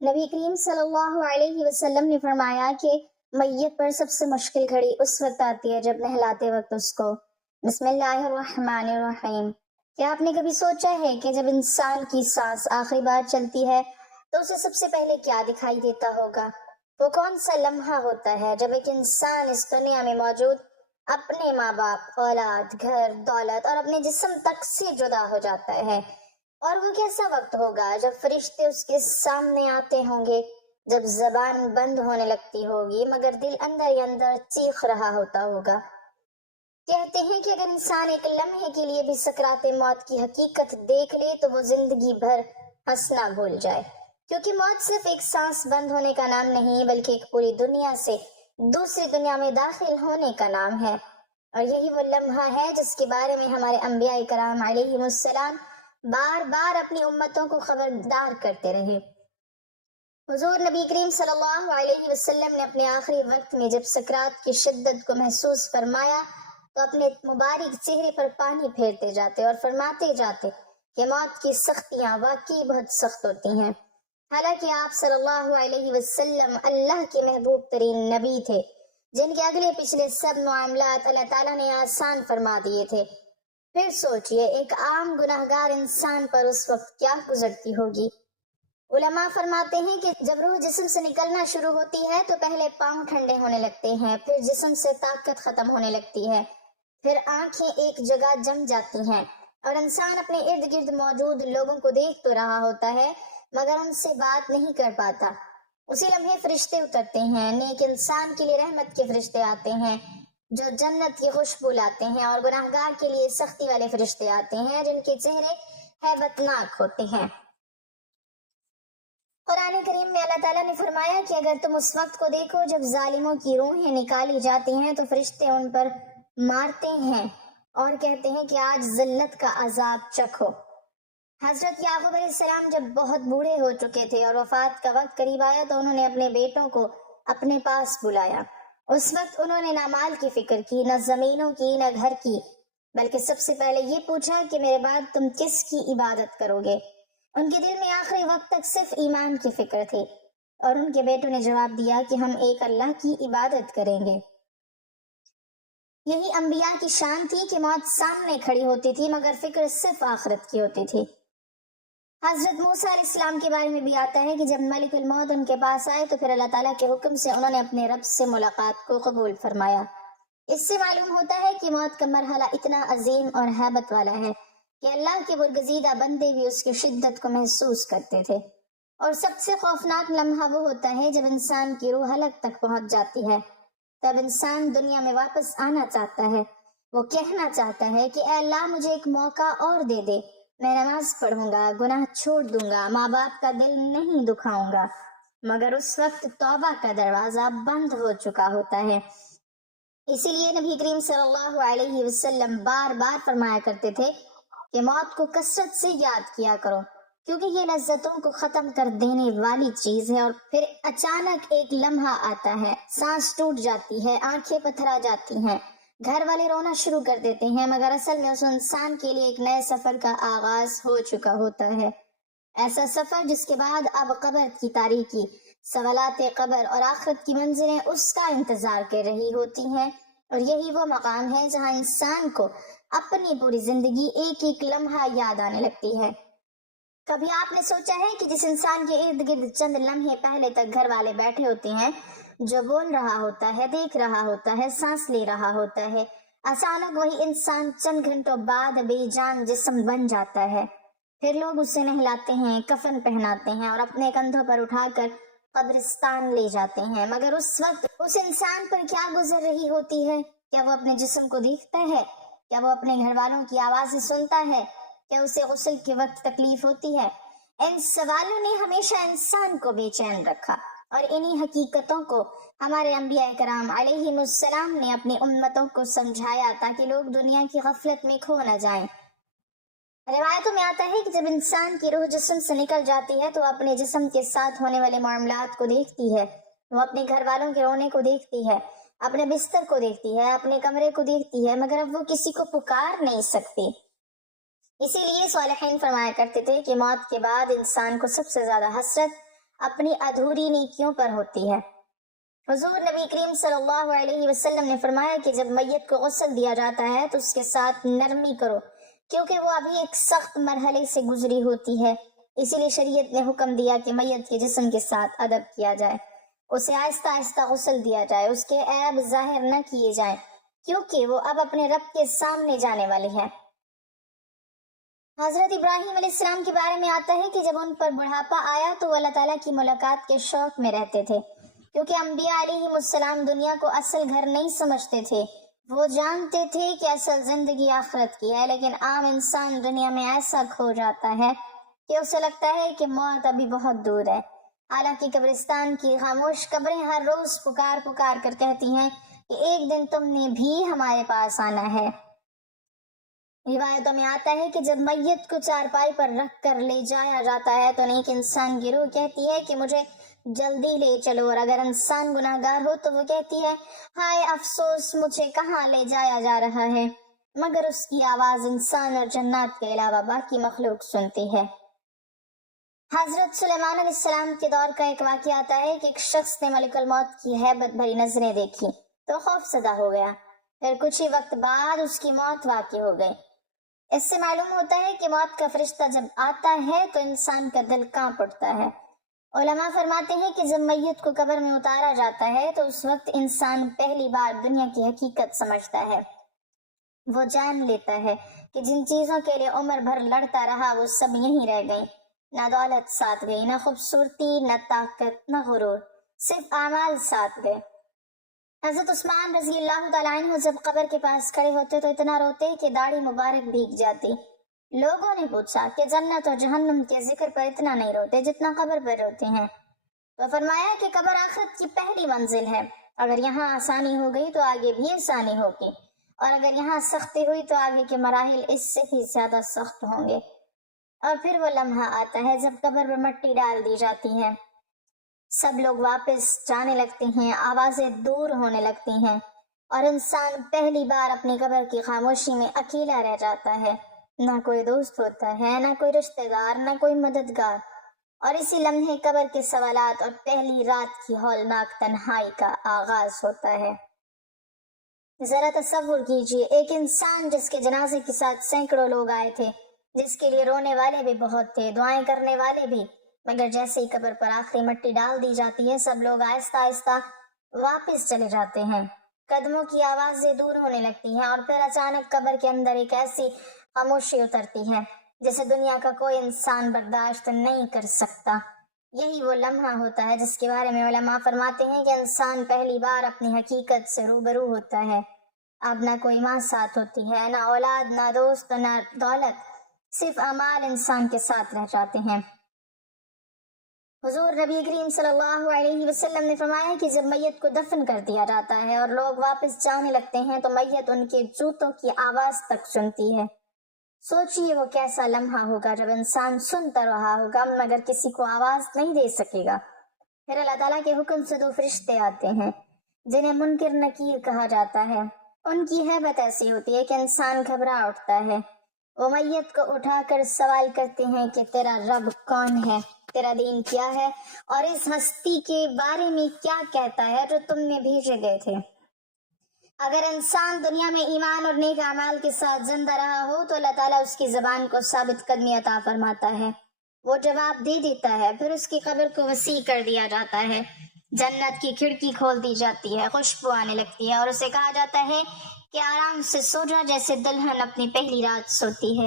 نبی کریم صلی اللہ علیہ وسلم نے فرمایا کہ میت پر سب سے مشکل گھڑی اس وقت آتی ہے جب نہلاتے وقت اس کو بسم اللہ الرحمن الرحیم۔ کیا آپ نے کبھی سوچا ہے کہ جب انسان کی سانس آخری بار چلتی ہے تو اسے سب سے پہلے کیا دکھائی دیتا ہوگا؟ وہ کون سا لمحہ ہوتا ہے جب ایک انسان اس دنیا میں موجود اپنے ماں باپ، اولاد، گھر، دولت اور اپنے جسم تک سے جدا ہو جاتا ہے؟ اور وہ کیسا وقت ہوگا جب فرشتے اس کے سامنے آتے ہوں گے، جب زبان بند ہونے لگتی ہوگی مگر دل اندر ہی اندر چیخ رہا ہوتا ہوگا۔ کہتے ہیں کہ اگر انسان ایک لمحے کے لیے بھی سکرات موت کی حقیقت دیکھ لے تو وہ زندگی بھر ہنسنا بھول جائے، کیونکہ موت صرف ایک سانس بند ہونے کا نام نہیں بلکہ ایک پوری دنیا سے دوسری دنیا میں داخل ہونے کا نام ہے۔ اور یہی وہ لمحہ ہے جس کے بارے میں ہمارے انبیاء کرام علیہم السلام بار بار اپنی امتوں کو خبردار کرتے رہے۔ حضور نبی کریم صلی اللہ علیہ وسلم نے اپنے آخری وقت میں جب سکرات کی شدت کو محسوس فرمایا تو اپنے مبارک چہرے پر پانی پھیرتے جاتے اور فرماتے جاتے کہ موت کی سختیاں واقعی بہت سخت ہوتی ہیں۔ حالانکہ آپ صلی اللہ علیہ وسلم اللہ کے محبوب ترین نبی تھے جن کے اگلے پچھلے سب معاملات اللہ تعالیٰ نے آسان فرما دیے تھے۔ پھر سوچئے ایک عام گناہگار انسان پر اس وقت کیا گزرتی ہوگی۔ علماء فرماتے ہیں کہ جب روح جسم سے نکلنا شروع ہوتی ہے تو پہلے پاؤں ٹھنڈے ہونے لگتے ہیں، پھر جسم سے طاقت ختم ہونے لگتی ہے، پھر آنکھیں ایک جگہ جم جاتی ہیں اور انسان اپنے ارد گرد موجود لوگوں کو دیکھ تو رہا ہوتا ہے مگر ان سے بات نہیں کر پاتا۔ اسی لمحے فرشتے اترتے ہیں، نیک انسان کے لیے رحمت کے فرشتے آتے ہیں جو جنت کی خوشبو لاتے ہیں، اور گناہگار کے لیے سختی والے فرشتے آتے ہیں جن کے چہرے ہیبت ناک ہوتے ہیں۔ قرآن کریم میں اللہ تعالیٰ نے فرمایا کہ اگر تم اس وقت کو دیکھو جب ظالموں کی روحیں نکالی جاتی ہیں تو فرشتے ان پر مارتے ہیں اور کہتے ہیں کہ آج ذلت کا عذاب چکھو۔ حضرت یعقوب علیہ السلام جب بہت بوڑھے ہو چکے تھے اور وفات کا وقت قریب آیا تو انہوں نے اپنے بیٹوں کو اپنے پاس بلایا۔ اس وقت انہوں نے نہ مال کی فکر کی، نہ زمینوں کی، نہ گھر کی، بلکہ سب سے پہلے یہ پوچھا کہ میرے بعد تم کس کی عبادت کرو گے؟ ان کے دل میں آخری وقت تک صرف ایمان کی فکر تھی، اور ان کے بیٹوں نے جواب دیا کہ ہم ایک اللہ کی عبادت کریں گے۔ یہی انبیاء کی شان تھی کہ موت سامنے کھڑی ہوتی تھی مگر فکر صرف آخرت کی ہوتی تھی۔ حضرت موسیٰ علیہ السلام کے بارے میں بھی آتا ہے کہ جب ملک الموت ان کے پاس آئے تو پھر اللہ تعالیٰ کے حکم سے انہوں نے اپنے رب سے ملاقات کو قبول فرمایا۔ اس سے معلوم ہوتا ہے کہ موت کا مرحلہ اتنا عظیم اور ہیبت والا ہے کہ اللہ کے برگزیدہ بندے بھی اس کی شدت کو محسوس کرتے تھے۔ اور سب سے خوفناک لمحہ وہ ہوتا ہے جب انسان کی روح حلق تک پہنچ جاتی ہے۔ تب انسان دنیا میں واپس آنا چاہتا ہے، وہ کہنا چاہتا ہے کہ اے اللہ مجھے ایک موقع اور دے دے، میں نماز پڑھوں گا، گناہ چھوڑ دوں گا، ماں باپ کا دل نہیں دکھاؤں گا، مگر اس وقت توبہ کا دروازہ بند ہو چکا ہوتا ہے۔ اسی لیے نبی کریم صلی اللہ علیہ وسلم بار بار فرمایا کرتے تھے کہ موت کو کثرت سے یاد کیا کرو، کیونکہ یہ لذتوں کو ختم کر دینے والی چیز ہے۔ اور پھر اچانک ایک لمحہ آتا ہے، سانس ٹوٹ جاتی ہے، آنکھیں پتھرا جاتی ہیں، گھر والے رونا شروع کر دیتے ہیں، مگر اصل میں اس انسان کے لیے ایک نئے سفر کا آغاز ہو چکا ہوتا ہے۔ ایسا سفر جس کے بعد اب قبر کی تاریکی، سوالات قبر اور آخرت کی منزلیں اس کا انتظار کر رہی ہوتی ہیں۔ اور یہی وہ مقام ہے جہاں انسان کو اپنی پوری زندگی ایک ایک لمحہ یاد آنے لگتی ہے۔ کبھی آپ نے سوچا ہے کہ جس انسان کے ارد گرد چند لمحے پہلے تک گھر والے بیٹھے ہوتے ہیں، جو بول رہا ہوتا ہے، دیکھ رہا ہوتا ہے، سانس لے رہا ہوتا ہے، اچانک وہی انسان چند گھنٹوں بعد بے جان جسم بن جاتا ہے۔ پھر لوگ اسے نہلاتے ہیں، کفن پہناتے ہیں اور اپنے کندھوں پر اٹھا کر قبرستان لے جاتے ہیں، مگر اس وقت اس انسان پر کیا گزر رہی ہوتی ہے؟ کیا وہ اپنے جسم کو دیکھتا ہے؟ کیا وہ اپنے گھر والوں کی آوازیں سنتا ہے؟ کیا اسے غسل کے وقت تکلیف ہوتی ہے؟ ان سوالوں نے ہمیشہ انسان کو بے چین رکھا، اور انہی حقیقتوں کو ہمارے انبیاء کرام علیہم السلام نے اپنی امتوں کو سمجھایا تاکہ لوگ دنیا کی غفلت میں کھو نہ جائیں۔ روایتوں میں آتا ہے کہ جب انسان کی روح جسم سے نکل جاتی ہے تو وہ اپنے جسم کے ساتھ ہونے والے معاملات کو دیکھتی ہے، وہ اپنے گھر والوں کے رونے کو دیکھتی ہے، اپنے بستر کو دیکھتی ہے، اپنے کمرے کو دیکھتی ہے، مگر اب وہ کسی کو پکار نہیں سکتی۔ اسی لیے صالحین فرمایا کرتے تھے کہ موت کے بعد انسان کو سب سے زیادہ حسرت اپنی ادھوری نیکیوں پر ہوتی ہے۔ حضور نبی کریم صلی اللہ علیہ وسلم نے فرمایا کہ جب میت کو غسل دیا جاتا ہے تو اس کے ساتھ نرمی کرو، کیونکہ وہ ابھی ایک سخت مرحلے سے گزری ہوتی ہے۔ اسی لیے شریعت نے حکم دیا کہ میت کے جسم کے ساتھ ادب کیا جائے، اسے آہستہ آہستہ غسل دیا جائے، اس کے عیب ظاہر نہ کیے جائیں، کیونکہ وہ اب اپنے رب کے سامنے جانے والی ہے۔ حضرت ابراہیم علیہ السلام کے بارے میں آتا ہے کہ جب ان پر بڑھاپا آیا تو وہ اللہ تعالیٰ کی ملاقات کے شوق میں رہتے تھے، کیونکہ انبیاء علیہ السلام دنیا کو اصل گھر نہیں سمجھتے تھے۔ وہ جانتے تھے کہ اصل زندگی آخرت کی ہے، لیکن عام انسان دنیا میں ایسا کھو جاتا ہے کہ اسے لگتا ہے کہ موت ابھی بہت دور ہے۔ حالانکہ قبرستان کی خاموش قبریں ہر روز پکار پکار کر کہتی ہیں کہ ایک دن تم نے بھی ہمارے پاس آنا ہے۔ روایتوں میں آتا ہے کہ جب میت کو چارپائی پر رکھ کر لے جایا جاتا ہے تو نیک انسان کی روح کہتی ہے کہ مجھے جلدی لے چلو، اور اگر انسان گناہگار ہو تو وہ کہتی ہے ہائے افسوس، مجھے کہاں لے جایا جا رہا ہے، مگر اس کی آواز انسان اور جنات کے علاوہ باقی مخلوق سنتی ہے۔ حضرت سلیمان علیہ السلام کے دور کا ایک واقعہ آتا ہے کہ ایک شخص نے ملک الموت کی ہیبت بھری نظریں دیکھی تو خوف زدہ ہو گیا، پھر کچھ ہی وقت بعد اس کی موت واقع ہو گئی۔ اس سے معلوم ہوتا ہے کہ موت کا فرشتہ جب آتا ہے تو انسان کا دل کانپ اٹھتا ہے۔ علماء فرماتے ہیں کہ جب میت کو قبر میں اتارا جاتا ہے تو اس وقت انسان پہلی بار دنیا کی حقیقت سمجھتا ہے۔ وہ جان لیتا ہے کہ جن چیزوں کے لیے عمر بھر لڑتا رہا وہ سب یہیں رہ گئیں، نہ دولت ساتھ گئی، نہ خوبصورتی، نہ طاقت، نہ غرور، صرف اعمال ساتھ گئے۔ حضرت عثمان رضی اللہ تعالیٰ عنہ جب قبر کے پاس کھڑے ہوتے تو اتنا روتے کہ داڑھی مبارک بھیگ جاتی۔ لوگوں نے پوچھا کہ جنت اور جہنم کے ذکر پر اتنا نہیں روتے جتنا قبر پر روتے ہیں؟ تو فرمایا کہ قبر آخرت کی پہلی منزل ہے، اگر یہاں آسانی ہو گئی تو آگے بھی آسانی ہوگی، اور اگر یہاں سختی ہوئی تو آگے کے مراحل اس سے بھی زیادہ سخت ہوں گے۔ اور پھر وہ لمحہ آتا ہے جب قبر پر مٹی ڈال دی جاتی ہے، سب لوگ واپس جانے لگتے ہیں، آوازیں دور ہونے لگتی ہیں، اور انسان پہلی بار اپنی قبر کی خاموشی میں اکیلا رہ جاتا ہے۔ نہ کوئی دوست ہوتا ہے، نہ کوئی رشتہ دار، نہ کوئی مددگار، اور اسی لمحے قبر کے سوالات اور پہلی رات کی ہولناک تنہائی کا آغاز ہوتا ہے۔ ذرا تصور کیجئے، ایک انسان جس کے جنازے کے ساتھ سینکڑوں لوگ آئے تھے، جس کے لیے رونے والے بھی بہت تھے، دعائیں کرنے والے بھی، مگر جیسے ہی قبر پر آخری مٹی ڈال دی جاتی ہے سب لوگ آہستہ آہستہ واپس چلے جاتے ہیں، قدموں کی آوازیں دور ہونے لگتی ہیں، اور پھر اچانک قبر کے اندر ایک ایسی خاموشی اترتی ہے جسے دنیا کا کوئی انسان برداشت نہیں کر سکتا۔ یہی وہ لمحہ ہوتا ہے جس کے بارے میں علماء فرماتے ہیں کہ انسان پہلی بار اپنی حقیقت سے روبرو ہوتا ہے۔ اب نہ کوئی ماں ساتھ ہوتی ہے، نہ اولاد، نہ دوست، نہ دولت، صرف اعمال انسان کے ساتھ رہ جاتے ہیں۔ حضور نبی کریم صلی اللہ علیہ وسلم نے فرمایا کہ جب میت کو دفن کر دیا جاتا ہے اور لوگ واپس جانے لگتے ہیں تو میت ان کے جوتوں کی آواز تک سنتی ہے۔ سوچئے وہ کیسا لمحہ ہوگا جب انسان سنتا رہا ہوگا مگر کسی کو آواز نہیں دے سکے گا۔ پھر اللہ تعالیٰ کے حکم سے دو فرشتے آتے ہیں جنہیں منکر نکیر کہا جاتا ہے۔ ان کی ہیبت ایسی ہوتی ہے کہ انسان گھبرا اٹھتا ہے۔ وہ میت کو اٹھا کر سوال کرتے ہیں کہ تیرا رب کون ہے، تیرا دین کیا ہے، اور اس ہستی کے بارے میں کیا کہتا ہے جو تم نے بھیجے گئے تھے۔ اگر انسان دنیا میں ایمان اور نیک اعمال کے ساتھ زندہ رہا ہو تو اللہ تعالیٰ اس کی زبان کو ثابت قدمی عطا فرماتا ہے، وہ جواب دے دیتا ہے، پھر اس کی قبر کو وسیع کر دیا جاتا ہے، جنت کی کھڑکی کھول دی جاتی ہے، خوشبو آنے لگتی ہے، اور اسے کہا جاتا ہے کہ آرام سے سو جا جیسے دلہن اپنی پہلی رات سوتی ہے۔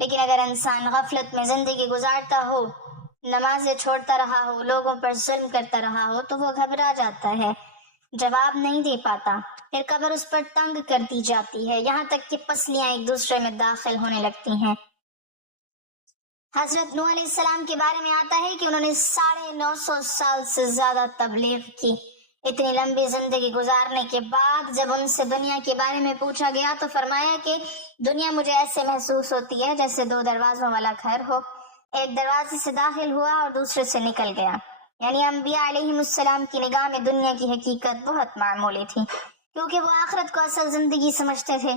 لیکن اگر انسان غفلت میں زندگی گزارتا ہو، نمازیں چھوڑتا رہا ہو، لوگوں پر ظلم کرتا رہا ہو تو وہ گھبرا جاتا ہے، جواب نہیں دے پاتا، پھر قبر اس پر تنگ کر دی جاتی ہے، یہاں تک کہ پسلیاں ایک دوسرے میں داخل ہونے لگتی ہیں۔ حضرت نوح علیہ السلام کے بارے میں آتا ہے کہ انہوں نے 950 سال سے زیادہ تبلیغ کی۔ اتنی لمبی زندگی گزارنے کے بعد جب ان سے دنیا کے بارے میں پوچھا گیا تو فرمایا کہ دنیا مجھے ایسے محسوس ہوتی ہے جیسے دو دروازوں والا گھر ہو، ایک دروازے سے داخل ہوا اور دوسرے سے نکل گیا۔ یعنی انبیاء علیہ السلام کی نگاہ میں دنیا کی حقیقت بہت معمولی تھی، کیونکہ وہ آخرت کو اصل زندگی سمجھتے تھے۔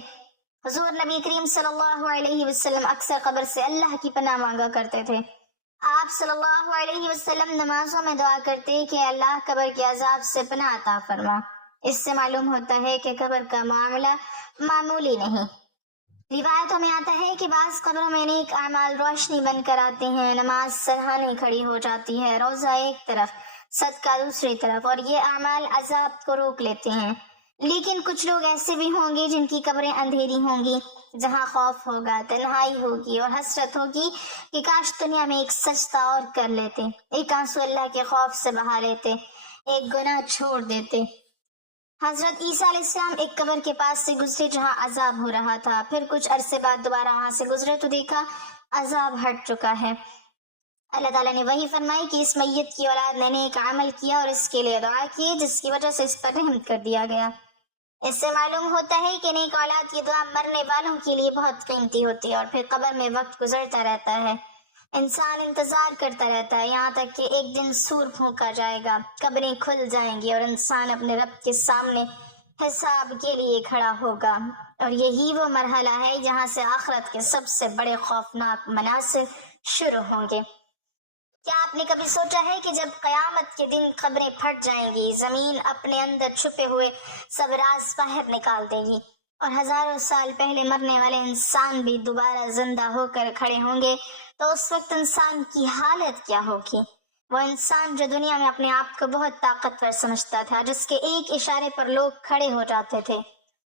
حضور نبی کریم صلی اللہ علیہ وسلم اکثر قبر سے اللہ کی پناہ مانگا کرتے تھے۔ آپ صلی اللہ علیہ وسلم نمازوں میں دعا کرتے کہ اللہ قبر کے عذاب سے پناہ عطا فرما۔ اس سے معلوم ہوتا ہے کہ قبر کا معاملہ معمولی نہیں۔ روایتوں میں آتا ہے کہ بعض قبروں میں نیک اعمال روشنی بن کر آتے ہیں، نماز سرہانے کھڑی ہو جاتی ہے، روزہ ایک طرف، صدقہ دوسری طرف، اور یہ اعمال عذاب کو روک لیتے ہیں۔ لیکن کچھ لوگ ایسے بھی ہوں گے جن کی قبریں اندھیری ہوں گی، جہاں خوف ہوگا، تنہائی ہوگی اور حسرت ہوگی کہ کاش دنیا میں ایک سجدہ اور کر لیتے، ایک آنسو اللہ کے خوف سے بہا لیتے، ایک گناہ چھوڑ دیتے۔ حضرت عیسیٰ علیہ السلام ایک قبر کے پاس سے گزرے جہاں عذاب ہو رہا تھا، پھر کچھ عرصے بعد دوبارہ وہاں سے گزرے تو دیکھا عذاب ہٹ چکا ہے۔ اللہ تعالیٰ نے وہی فرمائی کہ اس میت کی اولاد نے نیک عمل کیا اور اس کے لیے دعا کی، جس کی وجہ سے اس پر رحم کر دیا گیا۔ اس سے معلوم ہوتا ہے کہ نیک اولاد کی دعا مرنے والوں کے لیے بہت قیمتی ہوتی ہے، اور پھر قبر میں وقت گزرتا رہتا ہے، انسان انتظار کرتا رہتا ہے، یہاں تک کہ ایک دن سور پھونکا جائے گا، قبریں کھل جائیں گی اور انسان اپنے رب کے سامنے حساب کے لیے کھڑا ہوگا۔ اور یہی وہ مرحلہ ہے جہاں سے آخرت کے سب سے بڑے خوفناک مناظر شروع ہوں گے۔ کیا آپ نے کبھی سوچا ہے کہ جب قیامت کے دن قبریں پھٹ جائیں گی، زمین اپنے اندر چھپے ہوئے سب راز باہر نکال دے گی، اور ہزاروں سال پہلے مرنے والے انسان بھی دوبارہ زندہ ہو کر کھڑے ہوں گے، تو اس وقت انسان کی حالت کیا ہوگی؟ وہ انسان جو دنیا میں اپنے آپ کو بہت طاقتور سمجھتا تھا، جس کے ایک اشارے پر لوگ کھڑے ہو جاتے تھے،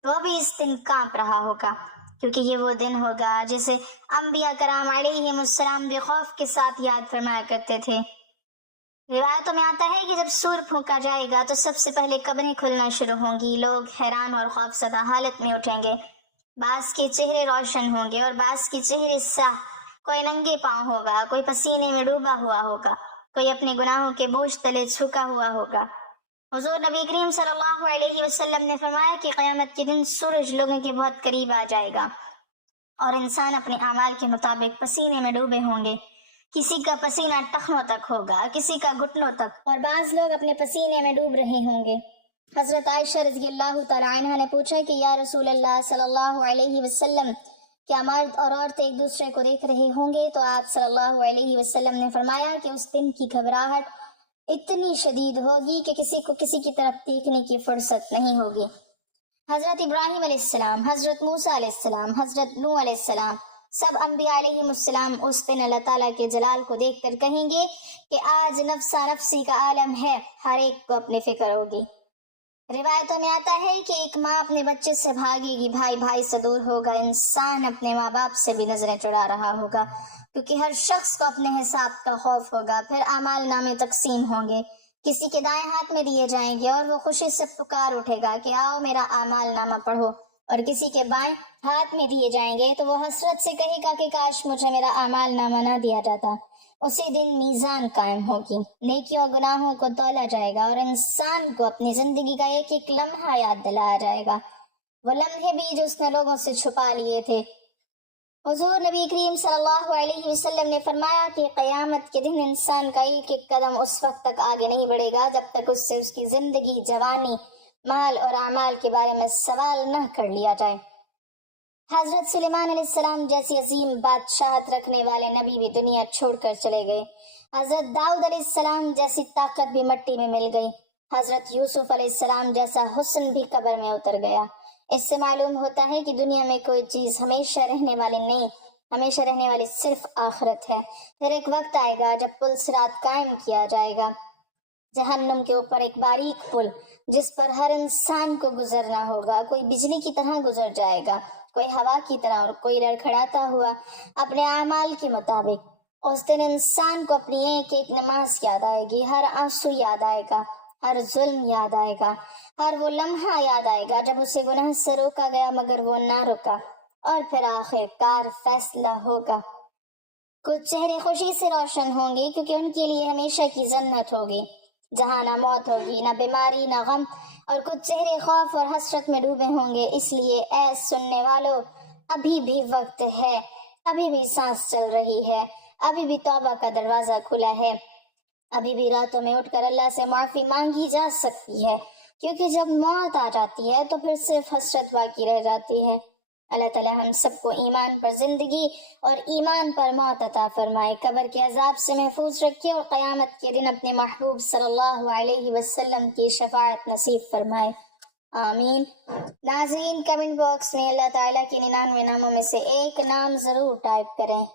وہ بھی اس دن کانپ رہا ہوگا، کیونکہ یہ وہ دن ہوگا جسے انبیاء کرام علیہم السلام بھی خوف کے ساتھ یاد فرمایا کرتے تھے۔ روایتوں میں آتا ہے کہ جب سور پھونکا جائے گا تو سب سے پہلے قبریں کھلنا شروع ہوں گی، لوگ حیران اور خوفزدہ حالت میں اٹھیں گے، بعض کے چہرے روشن ہوں گے اور بعض کے چہرے سیاہ، کوئی ننگے پاؤں ہوگا، کوئی پسینے میں ڈوبا ہوا ہوگا، کوئی اپنے گناہوں کے بوجھ تلے جھکا ہوا ہوگا۔ حضور نبی کریم صلی اللہ علیہ وسلم نے فرمایا کہ قیامت کے دن سورج لوگوں کے بہت قریب آ جائے گا اور انسان اپنے اعمال کے مطابق پسینے میں ڈوبے ہوں گے، کسی کا پسینہ ٹخنوں تک ہوگا، کسی کا گھٹنوں تک، اور بعض لوگ اپنے پسینے میں ڈوب رہے ہوں گے۔ حضرت عائشہ رضی اللہ تعالی عنہ نے پوچھا کہ یا رسول اللہ صلی اللہ علیہ وسلم، کیا مرد اور عورت ایک دوسرے کو دیکھ رہے ہوں گے؟ تو آپ صلی اللہ علیہ وسلم نے فرمایا کہ اس دن کی گھبراہٹ اتنی شدید ہوگی کہ کسی کو کسی کی طرف دیکھنے کی فرصت نہیں ہوگی۔ حضرت ابراہیم علیہ السلام، حضرت موسیٰ علیہ السلام، حضرت نوح علیہ السلام، سب انبیاء علیہم السلام اس دن اللہ تعالیٰ کے جلال کو دیکھ کر کہیں گے کہ آج نفسا نفسی کا عالم ہے، ہر ایک کو اپنی فکر ہوگی۔ روایتوں میں آتا ہے کہ ایک ماں اپنے بچے سے بھاگے گی، بھائی بھائی سے دور ہوگا، انسان اپنے ماں باپ سے بھی نظریں چڑھا رہا ہوگا، کیونکہ ہر شخص کو اپنے حساب کا خوف ہوگا۔ پھر اعمال نامے تقسیم ہوں گے، کسی کے دائیں ہاتھ میں دیے جائیں گے اور وہ خوشی سے پکار اٹھے گا کہ آؤ میرا اعمال نامہ پڑھو، اور کسی کے بائیں ہاتھ میں دیے جائیں گے تو وہ حسرت سے کہے گا کہ کاش مجھے میرا اعمال نامہ نہ دیا جاتا۔ اسی دن میزان قائم ہوگی، نیکیوں اور گناہوں کو تولا جائے گا اور انسان کو اپنی زندگی کا ایک ایک لمحہ یاد دلایا جائے گا، وہ لمحے بھی جو اس نے لوگوں سے چھپا لیے تھے۔ حضور نبی کریم صلی اللہ علیہ وسلم نے فرمایا کہ قیامت کے دن انسان کا ایک ایک قدم اس وقت تک آگے نہیں بڑھے گا جب تک اس سے اس کی زندگی، جوانی، مال اور اعمال کے بارے میں سوال نہ کر لیا جائے۔ حضرت سلیمان علیہ السلام جیسی عظیم بادشاہت رکھنے والے نبی بھی دنیا چھوڑ کر چلے گئے، حضرت داؤد علیہ السلام جیسی طاقت بھی مٹی میں مل گئی، حضرت یوسف علیہ السلام جیسا حسن بھی قبر میں اتر گیا۔ اس سے معلوم ہوتا ہے کہ دنیا میں کوئی چیز ہمیشہ رہنے والی نہیں، ہمیشہ رہنے والی صرف آخرت ہے۔ پھر ایک وقت آئے گا جب پل صراط قائم کیا جائے گا، جہنم کے اوپر ایک باریک پل جس پر ہر انسان کو گزرنا ہوگا، کوئی بجلی کی طرح گزر جائے گا، کوئی ہوا کی طرح اور کوئی لڑکھڑاتا ہوا اپنے اعمال کے مطابق۔ اس دن انسان کو اپنی ایک ایک نماز یاد آئے گی، ہر آنسو یاد آئے گا، ہر ظلم یاد آئے گا، ہر وہ لمحہ یاد آئے گا جب اسے گناہ سے روکا گیا مگر وہ نہ رکا، اور پھر آخر کار فیصلہ ہوگا۔ کچھ چہرے خوشی سے روشن ہوں گے کیونکہ ان کے لیے ہمیشہ کی جنت ہوگی، جہاں نہ موت ہوگی، نہ بیماری، نہ غم، اور کچھ چہرے خوف اور حسرت میں ڈوبے ہوں گے۔ اس لیے اے سننے والو، ابھی بھی وقت ہے، ابھی بھی سانس چل رہی ہے، ابھی بھی توبہ کا دروازہ کھلا ہے، ابھی بھی راتوں میں اٹھ کر اللہ سے معافی مانگی جا سکتی ہے، کیونکہ جب موت آ جاتی ہے تو پھر صرف حسرت باقی رہ جاتی ہے۔ اللہ تعالی ہم سب کو ایمان پر زندگی اور ایمان پر موت عطا فرمائے، قبر کے عذاب سے محفوظ رکھے اور قیامت کے دن اپنے محبوب صلی اللہ علیہ وسلم کی شفاعت نصیب فرمائے، آمین۔ ناظرین، کمنٹ باکس میں اللہ تعالیٰ کے 99 ناموں میں سے ایک نام ضرور ٹائپ کریں۔